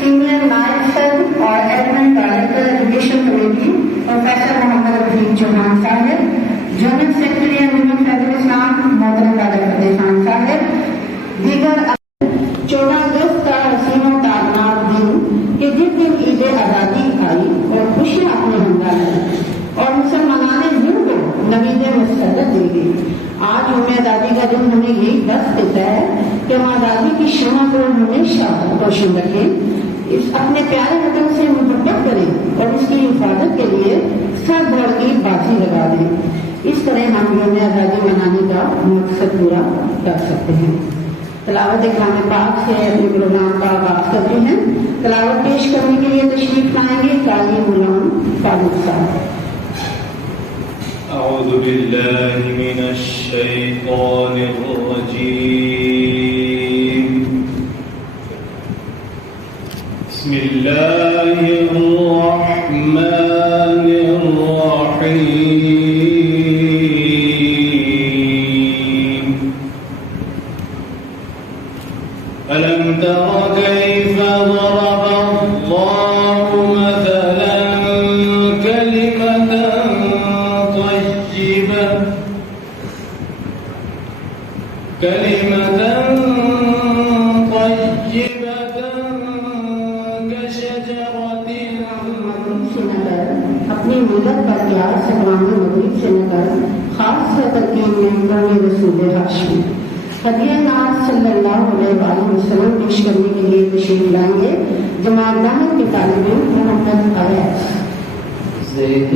Senior نائب صدر اور admin director education committee professor Muhammad Rafiq Chauhan صاحب، جنرل سیکرٹری انجمن فیض اسلام محترم راجہ فتح خان صاحب، دیگر 14 اگست کا حسین و تابناک دن کہ جس دن عید آزادی آئی اور خوشیاں اپنے ہمراہ ہیں اور مسلمانان ہند کو نوید مسرت دی گئی۔ آج یوم آزادی کا دن ہمیں یہی درس دیتا ہے کہ ہم آزادی کی شمع کو ہمیشہ روشن رکھیں، اس اپنے پیارے وطن سے محبت کریں اور اس کی حفاظت کے لیے سر بڑھ کی بازی لگا دیں۔ اس طرح ہم یوم آزادی منانے کا مقصد پورا کر سکتے ہیں۔ تلاوت کلام پاک سے اپنے پروگرام کا آغاز کرتے ہیں۔ تلاوت پیش کرنے کے لیے تشریف لائیں گے قاری غلام فاروق صاحب۔ اعوذ باللہ من الشیطان الرجیم، بسم اللہ الرحمن الرحیم، ألم تر كيف ضرب الله مثلا كلمة طيبة كشجرة اپنی مدت پر قیاس اقوام مغرب سے نہ کر، خاص سے ترکیب میں قوم رسول ہاشمی ہدیہ ناز صلی اللہ علیہ وآلہ وسلم پیش کرنے کے لیے تشریف لائیں گے جماعت دامن کے طالب علم محمد اویس۔ زید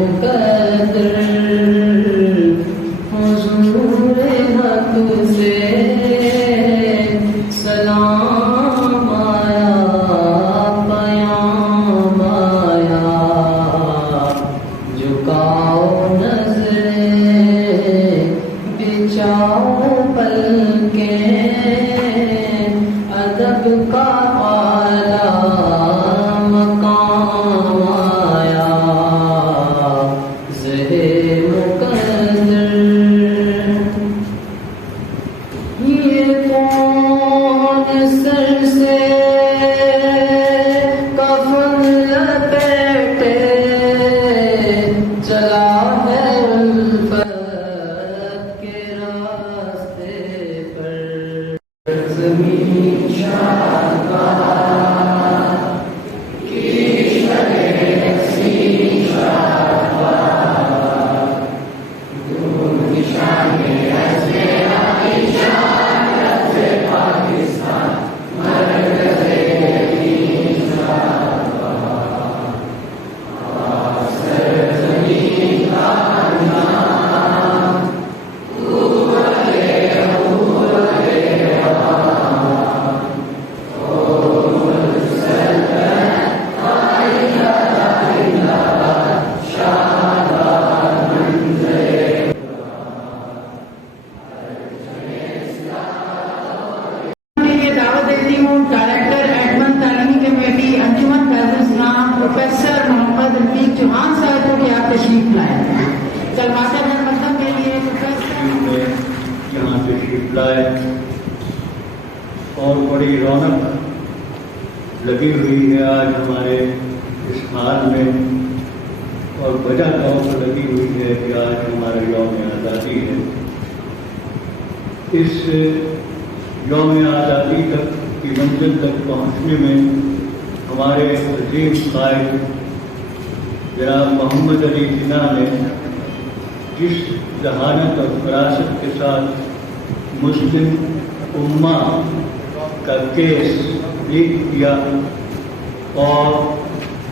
مقدر حضور حق سے سلام آیا، پیام آیا، جھکاؤ نظریں بچاؤ پلکیں، ادب کا اعلیٰ مقام آیا، زہر مقدر۔ یہ کون سر سے کفن لپیٹے چلا ہے الفت کے راستے پر، زمین شادباں کی شگفتی شادباں، دور نشان عزم عالیشان رفت پاکستان، مرکز دین شادباں، سرزمین کا نام دعوت دیتی ہوں ڈائریکٹر ایڈمن تعلیمی کمیٹی انجمن فیض اسلام پروفیسر محمد رفیق چوہان صاحب کو بھی آپ تشریف لائیں۔ کلمات مقدم کے لیے یہاں تشریف لائے اور بڑی رونق لگی ہوئی ہے آج ہمارے اس حال میں، اور وجہ طور پر لگی ہوئی ہے کہ آج ہمارا یوم آزادی ہے۔ اس یوم آزادی تک کی منزل تک پہنچنے میں ہمارے عظیم قائد جناب محمد علی جناح نے جس ذہانت اور فراست کے ساتھ مسلم امہ کا کیس لیک کیا اور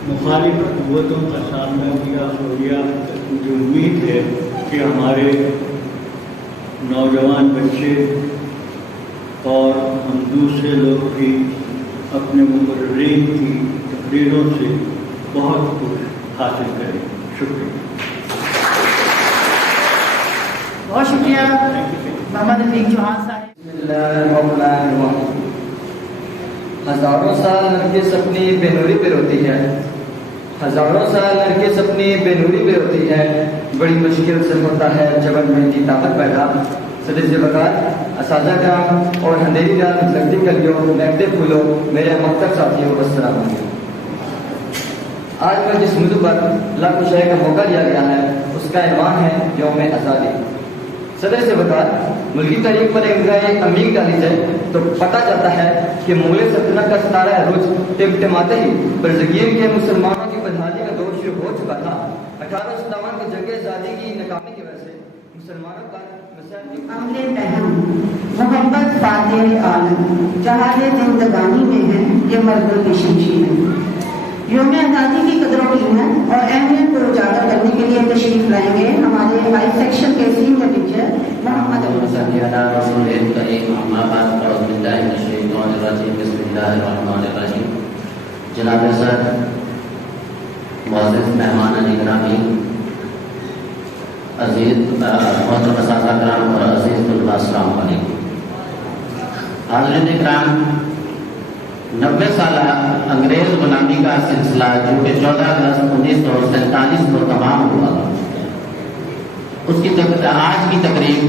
مخالف قوتوں کا سامنا کیا، اور یہ مجھے امید ہے کہ ہمارے نوجوان بچے اور ہم دوسرے لوگ بھی اپنے مقررین کی تقریروں سے بہت کچھ حاصل کریں۔ شکریہ، بہت شکریہ محمد رفیق چوہان صاحب۔ ہزاروں سال نرگس اپنی بے نوری پہ روتی ہے، ہزاروں سال نرگس اپنی بے نوری پہ روتی ہے، بڑی مشکل سے ہوتا ہے جبل میں کی طاقت پیدا، صدر وقار، اساتذہ کرام اور اندھیری رات میں لگتی گلیوں مہکتے پھولوں میرے مکتب ساتھیوں کو السلام علیکم۔ آج میں جس موضوع پر لفظ شعر کا موقع دیا گیا ہے اس کا عنوان ہے یوم آزادی۔ صدر سے وقار، ملکی تاریخ پر ایک عمیق ڈالی جائے تو پتہ چلتا ہے کہ مغل سلطنت کا ستارہ عروج ٹمٹماتے ہی برصغیر کے مسلمانوں کی بدحالی کا دور شروع ہو چکا تھا۔ 1857 کی جنگ آزادی کی ناکامی کی وجہ سے مسلمانوں پر عملے بہن محبت فاتح عالم جہاں زندگانی میں ہے یہ مردوں کی شمشیر۔ یوم آزادی کی قدر و قیمت اور اہمیت کو اجاگر کرنے کے لیے تشریف لائیں گے ہمارے ہائی سیکشن کے سینئر ٹیچر محمد جناب سر، معزز مہمان گرامی، عزیز محترم اساتذہ کرام اور عزیز طلباء، السلام علیکم۔ حاضرین کرام، 90 سالہ انگریز غلامی کا سلسلہ جو کہ 14 اگست 1947 کو تمام ہوا، اس کی آج کی تقریب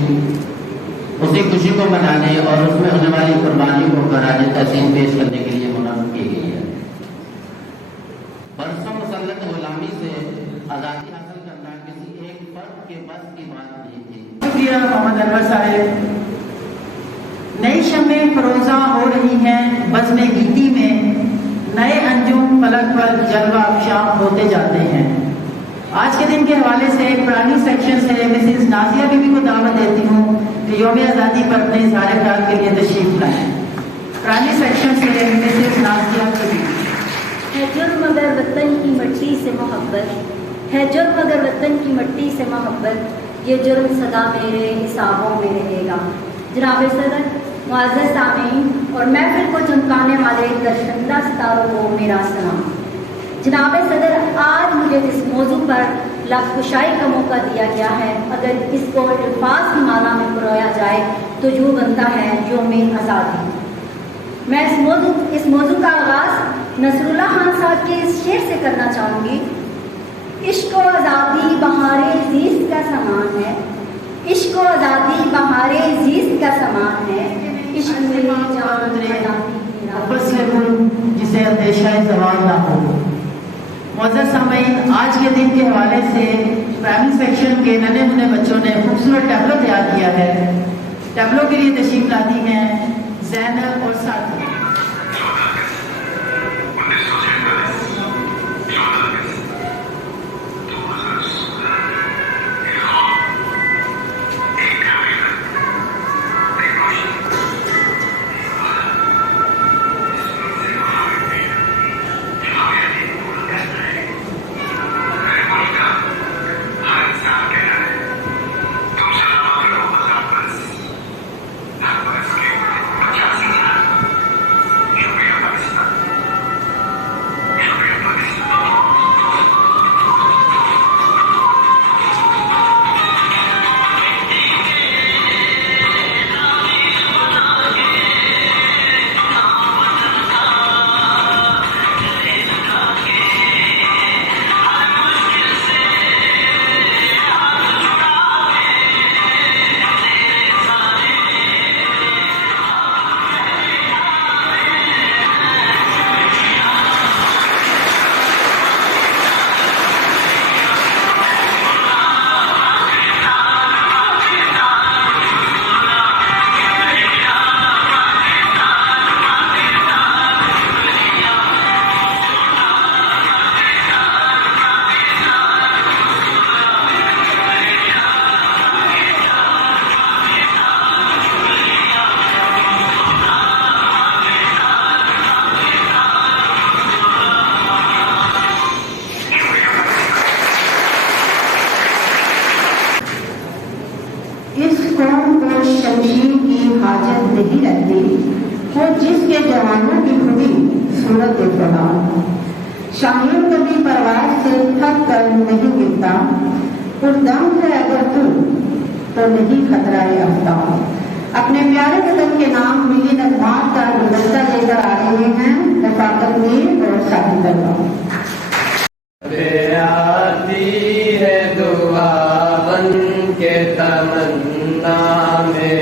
اسی خوشی کو منانے اور اس میں ہونے والی قربانی کو خراج تحسین پیش کرنے کے لیے منعقد کی گئی ہے۔ برسوں مسلط غلامی سے آزادی حاصل کرنا کسی ایک فرد کے بس کی بات نہیں تھی۔ شکریہ محمد انور صاحب۔ نئی شمعیں فروزاں ہو رہی ہیں بزم گیتی میں، نئے انجم فلک پر جلوہ افشاں ہوتے جاتے ہیں۔ آج کے دن کے حوالے سے پرانی سیکشن سے مسز نازیہ بی بی کو دعوت دیتی ہوں کہ یوم آزادی پر اپنے اظہار خیال کے لیے تشریف لائیں۔ پرانی سیکشن سے مسز نازیہ بی بی۔ ہے جرم اگر وطن کی مٹی سے محبت، ہے جرم اگر وطن کی مٹی سے محبت، یہ جرم سدا میرے حسابوں میں رہے گا۔ جناب صدر، معزز سامعین اور محفل کو چمکانے والے درشندہ ستاروں کو میرا سلام۔ جناب صدر، آج مجھے اس موضوع پر لفظ کشائی کا موقع دیا گیا ہے۔ اگر اس کو الفاظ کی مالا میں پرویا جائے تو یوں بنتا ہے یوم آزادی۔ میں اس موضوع کا آغاز نصر اللہ خان صاحب کے اس شعر سے کرنا چاہوں گی۔ عشق و آزادی بہار زیست کا سامان ہے، عشق و آزادی بہار زیست کا سامان ہے، عشق میں جان جسے اندیشہ زوال نہ ہو۔ معزز سامعین، آج کے دن کے حوالے سے پرائمری سیکشن کے ننے منے بچوں نے خوبصورت ٹیبلو تیار کیا ہے۔ ٹیبلو کے لیے تشریف لاتی ہیں زینب اور ساتھی۔ نہیں رہتی وہ جس کے جوانوں کی خوبی صورت فلان شامل کبھی پرواز سے تھک کر نہیں گرتا پردم ہے اگر تو نہیں خطرہ آفتاب اپنے پیارے وطن کے نام ملی نغمات کا گلدستہ لے کر آ رہے ہیں رفاقت میر اور ساتھی دربار آتی ہے دعا بن کے تمنا میں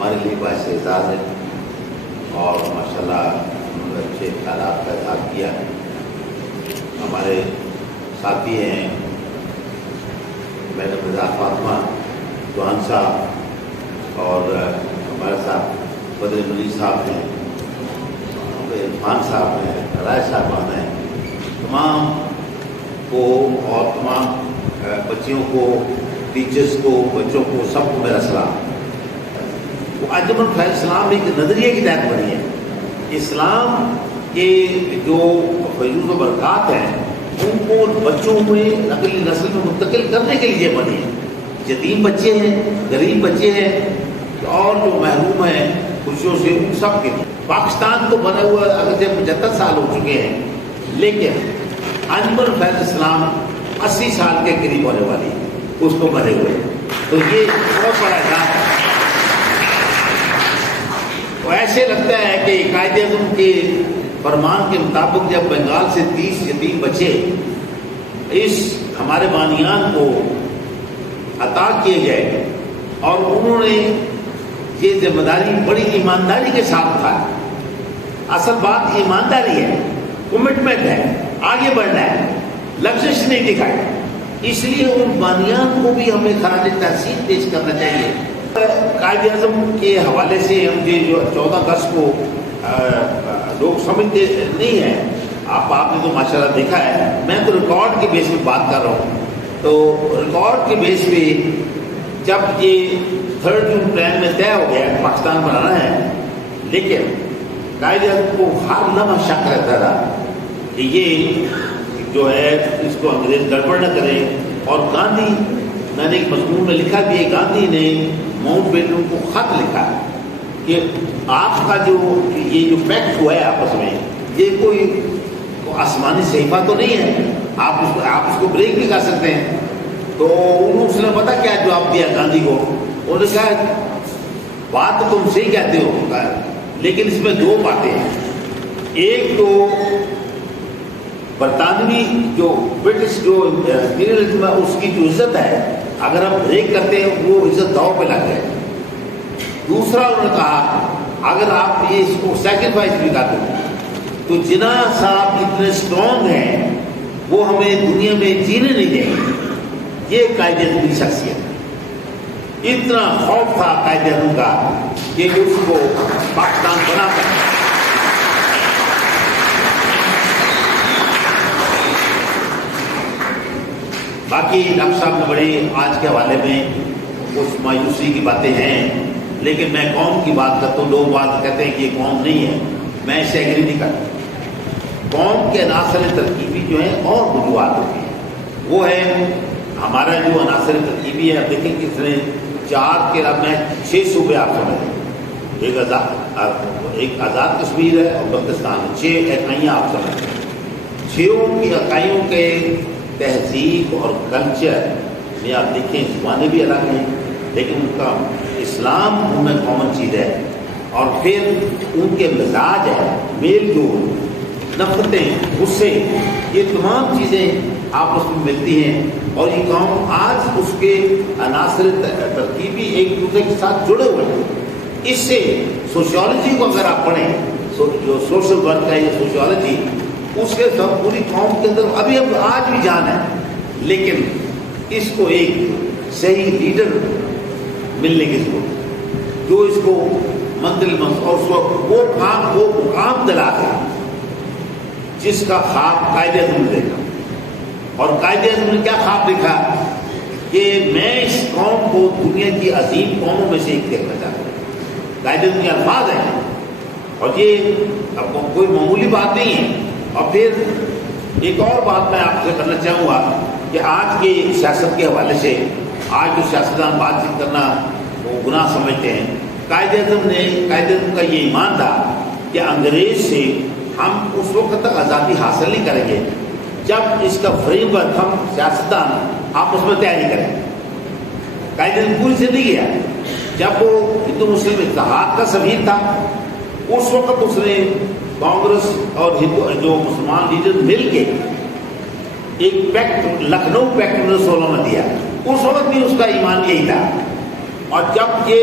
ہمارے لیے باعث اعزاز ہے اور ماشاءاللہ انہوں نے اچھے خیالات کا اظہار کیا ہے. ہمارے ساتھی ہیں میڈم رضا فاطمہ چوہان صاحب اور ہمارے ساتھ بدر ملی صاحب ہیں, عرفان صاحب ہیں, رائے صاحبان ہیں, تمام کو اور تمام بچیوں کو, ٹیچرز کو, بچوں کو, سب کو میرا سلام. وہ انجمن فیض اسلام ایک نظریے کی تحت بنی ہے. اسلام کے جو فیض و برکات ہیں ان کو بچوں میں اگلی نسل میں منتقل کرنے کے لیے بنی ہے. یتیم بچے ہیں, غریب بچے ہیں اور جو محروم ہیں خوشیوں سے, ان سب کے لیے. پاکستان کو بنے ہوئے اگرچہ 75 سال ہو چکے ہیں لیکن انجمن فیض اسلام 80 سال کے قریب ہونے والی ہے اس کو بنے ہوئے. تو یہ بہت بڑا اعزاز ہے. تو ایسے لگتا ہے کہ قائد اعظم کے فرمان کے مطابق جب بنگال سے 30 یتیم بچے اس ہمارے بانیان کو عطا کیے گئے اور انہوں نے یہ ذمہ داری بڑی ایمانداری کے ساتھ اٹھائی. اصل بات ایمانداری ہے, کمٹمنٹ ہے, آگے بڑھنا ہے, لفزش نہیں دکھائی. اس لیے ان بانیان کو بھی ہمیں خراج تحسین پیش کرنا چاہیے. قائد اعظم کے حوالے سے ہم جو 14 اگست کو لوگ سمجھتے نہیں ہیں, آپ نے تو ماشاءاللہ دیکھا ہے. میں تو ریکارڈ کے بیس پہ بات کر رہا ہوں. تو ریکارڈ کے بیس پہ جب یہ 3 جون پلان میں طے ہو گیا پاکستان بنانا ہے, لیکن قائد اعظم کو ہر لمحہ شک رہتا تھا کہ یہ جو ہے اس کو انگریز گڑبڑ نہ کرے. اور گاندھی, میں نے ایک مضمون میں لکھا بھی ہے, گاندھی نے ماؤنٹ بیٹن کو خط لکھا کہ آپ کا یہ جو پیکٹ ہوا ہے آپس میں, یہ کوئی آسمانی صحیفہ تو نہیں ہے, آپ اس کو بریک بھی کر سکتے ہیں. تو اس نے پتا کیا جواب دیا گاندھی کو, انہوں نے کہا بات تو تم صحیح کہتے ہو لیکن اس میں 2 باتیں ہیں. ایک تو برطانوی جو برٹش جو امپیریلزم ہے اس کی جو عزت ہے اگر ہم بریک کرتے ہیں وہ عزت داؤ پہ لگ گئے. دوسرا انہوں نے کہا اگر آپ یہ اس کو سیکریفائس بھی کر دیں تو جناح صاحب اتنے اسٹرانگ ہیں وہ ہمیں دنیا میں جینے نہیں دیں گے. یہ قائد اعظم کی شخصیت, اتنا خوف تھا قائد اعظم کا کہ اس کو پاکستان بنا کر. باقی ڈاکٹر صاحب نے بڑے آج کے حوالے میں کچھ مایوسی کی باتیں ہیں, لیکن میں قوم کی بات کرتا ہوں. لوگ بات کہتے ہیں کہ یہ قوم نہیں ہے, میں اس سے ایگری نہیں کرتا. قوم کے عناصر ترکیبی جو ہیں اور وجوہات ہوتی ہیں, وہ ہے ہمارا جو عناصر ترکیبی ہے. اب دیکھیں کہ اس نے 4 کے میں 6 صوبے آپ سمجھیں, ایک آزاد کشمیر ہے اور بلتستان ہے, 6 اکائیاں آپ سمجھیں. 6 کی اکائیوں کے تہذیب اور کلچر میں آپ دیکھیں زبانیں بھی الگ ہیں لیکن ان کا اسلام ان میں کامن چیز ہے. اور پھر ان کے مزاج ہے, میل جول, نفرتیں, غصے, یہ تمام چیزیں آپس میں ملتی ہیں. اور یہ قوم آج اس کے عناصر ترکیبی ایک دوسرے کے ساتھ جڑے ہوئے ہیں. اس سے سوشیالوجی کو اگر آپ پڑھیں, جو سوشل ورک ہے یا سوشیالوجی, اس کے سب پوری قوم کے اندر ابھی اب آج بھی جان ہے, لیکن اس کو ایک صحیح لیڈر ملنے کی ضرورت ہے جو اس کو منزل اور وہ مقام دلا ہے جس کا خواب قائد اعظم نے دیکھا. اور قائد اعظم نے کیا خواب دیکھا کہ میں اس قوم کو دنیا کی عظیم قوموں میں سے ایک دیکھنا چاہتا ہوں. قائد اعظم کے الفاظ ہیں اور یہ اب کوئی معمولی بات نہیں ہے. اور پھر ایک اور بات میں آپ سے کرنا چاہوں گا کہ آج کی سیاست کے حوالے سے آج جو سیاستدان بات چیت کرنا وہ گناہ سمجھتے ہیں. قائد اعظم کا یہ ایمان تھا کہ انگریز سے ہم اس وقت تک آزادی حاصل نہیں کریں گے جب اس کا فریم ورک ہم سیاستدان آپس میں طے نہیں کریں. قائد اعظم پوری زندگی گیا. جب وہ ہندو مسلم اتحاد کا سفیر تھا اس وقت اس نے کانگریس اور ہندو جو مسلمان لیڈر مل کے ایک پیکٹ لکھنؤ پیکٹ 1916 میں دیا. اس وقت بھی اس کا ایمان یہی تھا. اور جب یہ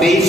23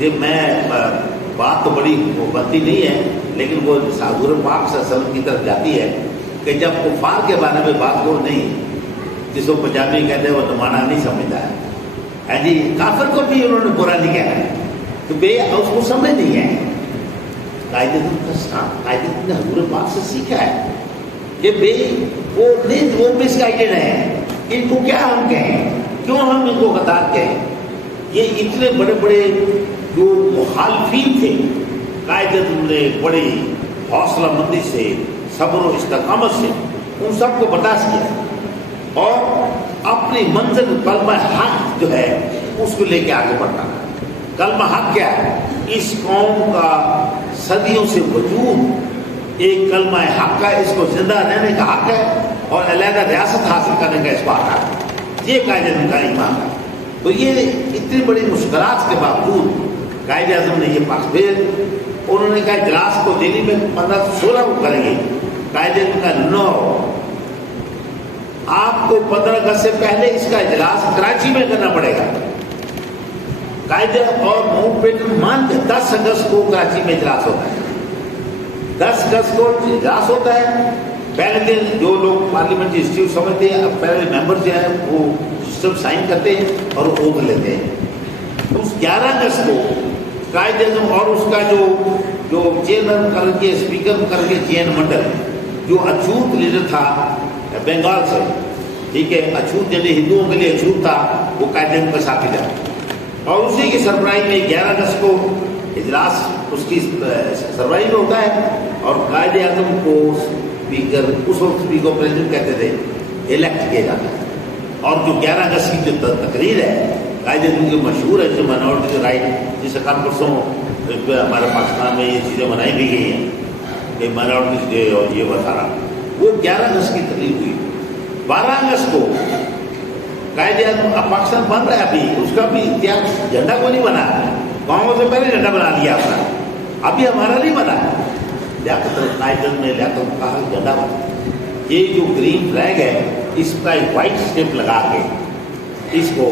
یہ میں بات تو بڑی بنتی نہیں ہے، لیکن وہ حضور پاک صلی اللہ علیہ وسلم کی طرف جاتی ہے کہ جب کفار کے بارے میں بات کرو نہیں، جس کو پنجابی کہتے ہیں وہ زمانہ نہیں سمجھتا ہے جی، کافر کو بھی انہوں نے برا نہیں کہا ہے تو بے اس کو سمجھ نہیں ہے. قائدت نے حضور پاک سے سیکھا ہے کہ بے وہ مس گائیڈڈ ہے، ان کو کیا ہم کہیں، کیوں ہم ان کو غدار کہیں. یہ اتنے بڑے بڑے جو مخالفین تھے، قائدت نے بڑی حوصلہ مندی سے، صبر و استقامت سے ان سب کو برداشت کیا اور اپنی منزل کلمہ حق جو ہے اس کو لے کے آگے بڑھنا. کلمہ حق کیا ہے؟ اس قوم کا صدیوں سے وجود ایک کلمہ حق کا، اس کو زندہ رہنے کا حق ہے اور علیحدہ ریاست حاصل کرنے کا اس بات کا حق ہے. یہ قائد کا ایمان ہے. تو یہ اتنی بڑی مشکلات کے باوجود قائد اعظم نے یہ پاس پھر انہوں نے کہا اجلاس کو دہلی میں 15-16 کو کریں گے. قائد اعظم کا نو آپ کو 15 اگست سے پہلے اس کا اجلاس کراچی میں کرنا پڑے گا. قائد اور ماؤنٹ بیٹن مان کے 10 اگست کو کراچی میں اجلاس ہوتا ہے. 10 اگست کو اجلاس ہوتا ہے. پہلے دن جو لوگ پارلیمنٹ انسٹیٹیوٹ سمجھتے ہیں، اب پہلے ممبر جو ہیں وہ سب سائن کرتے ہیں اور اوتھ لیتے ہیں. اس 11 اگست کو قائد اعظم اور اس کا جو چیئرمین کر کے اسپیکر کر کے جے این منڈل جو اچھوت لیڈر تھا بنگال سے، ٹھیک ہے، اچھوت یعنی ہندوؤں کے لیے اچھوت تھا، وہ قائد اعظم کے ساتھ جا اور اسی کی سربراہی میں 11 اگست کو اجلاس اس کی سربراہی میں ہوتا ہے اور قائد اعظم کو اسپیکر، اس وقت اسپیکر پریزیڈنٹ کہتے تھے، الیکٹ کیا جاتا ہے. اور جو 11 اگست کی جو تقریر ہے قائد اعظم کی مشہور ہے، جو مائنورٹی رائٹ، جسے کل پرسوں ہمارے پاکستان میں یہ چیزیں منائی بھی گئی ہیں کہ مائنورٹیز ڈے اور یہ وغیرہ، وہ 11 اگست کی تقریر ہوئی. 12 اگست کو قائد اعظم پاکستان بن رہا ہے، ابھی اس کا بھی جھنڈا کو نہیں بنا، قوموں سے پہلے جھنڈا بنا لیا اپنا، ابھی ہمارا نہیں بنا. قائد اعظم نے کہا جھنڈا بنا. یہ جو گرین فلیگ ہے اس کا ایک وائٹ اسٹیپ لگا کے اس کو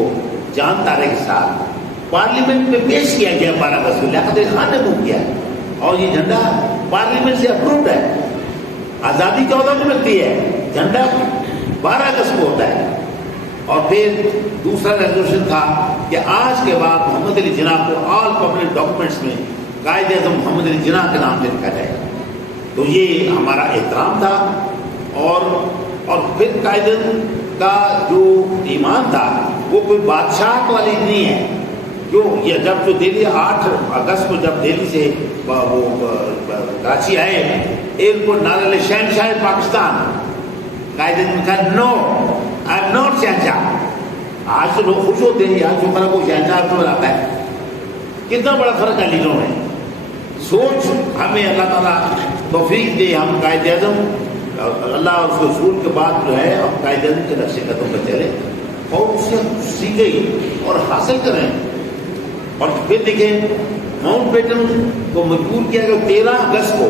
چاند تارے کے ساتھ پارلیمنٹ میں پیش کیا گیا 12 اگست کو. لیاقت علی خان نے منہ کیا اور یہ جھنڈا پارلیمنٹ سے اپروڈ ہے. آزادی 14 کو ملتی ہے، جھنڈا 12 اگست کو ہوتا ہے. اور پھر دوسرا ریزولوشن تھا کہ آج کے بعد محمد علی جناح کو آل پبلک ڈاکومنٹس میں قائد اعظم محمد علی جناح کے نام سے لکھا جائے. تو یہ ہمارا احترام تھا. اور پھر قائد اعظم کا جو ایمان تھا وہ کوئی بادشاہ والی نہیں ہے. جب دہلی 8 اگست کو جب دہلی سے وہ کراچی آئے ایئرپورٹ نارے شہنشاہ پاکستان، قائد اعظم نے کہا نو آئی ایم ناٹ شہنشاہ. آج تو لوگ خوش ہوتے ہیں، آج جو فرق وہ شہنشاہ تو آتا ہے. کتنا بڑا فرق ہے لیڈروں میں. سوچ ہمیں اللہ تعالیٰ توفیق دے، ہم قائد اعظم اللہ اور اس کے رسول کے بعد جو ہے ہم قائد اعظم کے نقش قدم پر چلے اور اس سے سیکھیں اور حاصل کریں. اور پھر دیکھیں ماؤنٹ بیٹن کو مجبور کیا کہ 13 اگست کو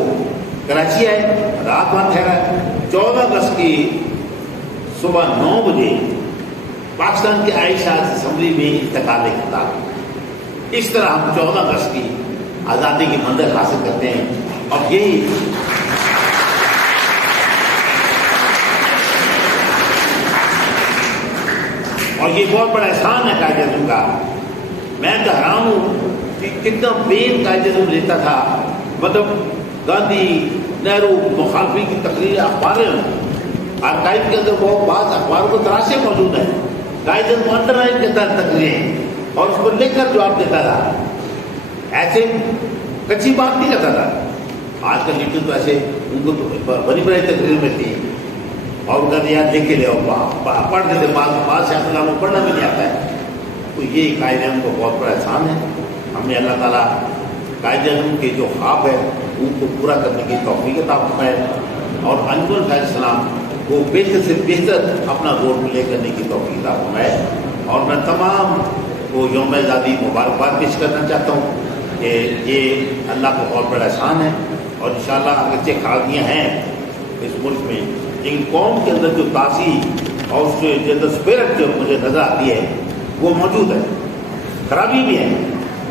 کراچی آئے، رات وہاں ٹھہرا. 14 اگست کی صبح 9 بجے پاکستان کے عائشہ اسمبلی میں انتقال خطاب. اس طرح ہم 14 اگست کی آزادی کی منزل حاصل کرتے ہیں. اور یہی اور یہ بہت بڑا احسان ہے قائد اعظم کا. میں تو حیران ہوں کہ کتنا پین قائد اعظم لیتا تھا. مطلب گاندھی، نہرو، مخالفین کی تقریر اخباریں آرکائیو کے اندر بہت بعض اخباروں کو تراشے موجود ہیں. قائد اعظم انڈر لائن کرتا ہے تقریریں اور اس کو لے کر جواب دیتا تھا. ایسے کچی بات نہیں کرتا تھا. آج کا لیڈر تو ایسے ان کو بڑی بڑی تقریر ملتی ہے اور ان کا یاد لکھ کے لے پڑھ دیتے. بعض شاید اللہ کو پڑھنا بھی نہیں آتا ہے. تو یہ قائد اعظم کو بہت بڑا احسان ہے. ہمیں اللہ تعالیٰ قائد اعظم کے جو خواب ہے ان کو پورا کرنے کی توفیق عطا فرمائے اور انجمن فیض اسلام کو بہتر سے بہتر اپنا رول پلے کرنے کی توفیق عطا فرمائے. اور میں تمام کو یوم آزادی مبارکباد پیش کرنا چاہتا ہوں کہ یہ اللہ کو بہت بڑا احسان ہے. اور انشاءاللہ اگرچہ خرابیاں ہیں اس ملک میں لیکن قوم کے اندر جو تاثیر اور اس کے اندر اسپرٹ جو مجھے نظر آتی ہے وہ موجود ہے. خرابی بھی ہے